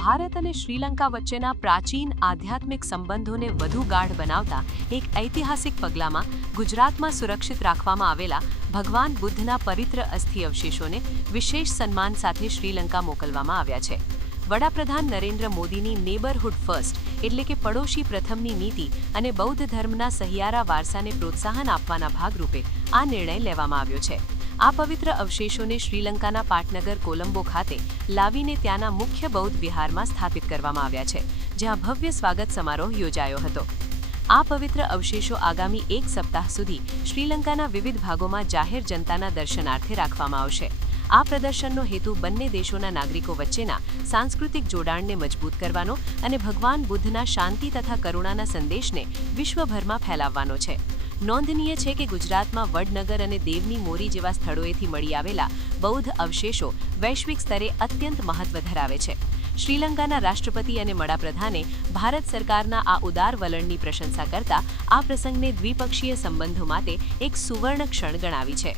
ભારત અને શ્રીલંકા વચ્ચેના પ્રાચીન આધ્યાત્મિક સંબંધોને વધુ ગાઢ બનાવતા એક ઐતિહાસિક પગલામાં ગુજરાતમાં સુરક્ષિત રાખવામાં આવેલા ભગવાન બુદ્ધના પવિત્ર અસ્થિ અવશેષોને વિશેષ સન્માન સાથે શ્રીલંકા મોકલવામાં આવ્યા છે. વડાપ્રધાન નરેન્દ્ર મોદીની નેબરહુડ ફર્સ્ટ એટલે કે પડોશી પ્રથમની નીતિ અને બૌદ્ધ ધર્મના સહિયારા વારસાને પ્રોત્સાહન આપવાના ભાગરૂપે આ નિર્ણય લેવામાં આવ્યો છે. આ પવિત્ર અવશેષોને શ્રીલંકાના પાટનગર કોલંબો ખાતે લાવીને ત્યાંના મુખ્ય બૌદ્ધ વિહારમાં સ્થાપિત કરવામાં આવ્યા છે, જ્યાં ભવ્ય સ્વાગત સમારોહ યોજાયો હતો. આ પવિત્ર અવશેષો આગામી એક સપ્તાહ સુધી શ્રીલંકાના વિવિધ ભાગોમાં જાહેર જનતાના દર્શનાર્થે રાખવામાં આવશે. આ પ્રદર્શનનો હેતુ બંને દેશોના નાગરિકો વચ્ચેના સાંસ્કૃતિક જોડાણને મજબૂત કરવાનો અને ભગવાન બુદ્ધના શાંતિ તથા કરુણાના સંદેશને વિશ્વભરમાં ફેલાવવાનો છે. નોંધનીય છે કે ગુજરાતમાં વડનગર અને દેવની મોરી જેવા સ્થળોએથી મળી આવેલા બૌદ્ધ અવશેષો વૈશ્વિક સ્તરે અત્યંત મહત્વ ધરાવે છે. શ્રીલંકાના રાષ્ટ્રપતિ અને વડાપ્રધાને ભારત સરકારના આ ઉદાર વલણની પ્રશંસા કરતા આ પ્રસંગને દ્વિપક્ષીય સંબંધો માટે એક સુવર્ણ ક્ષણ ગણાવી છે.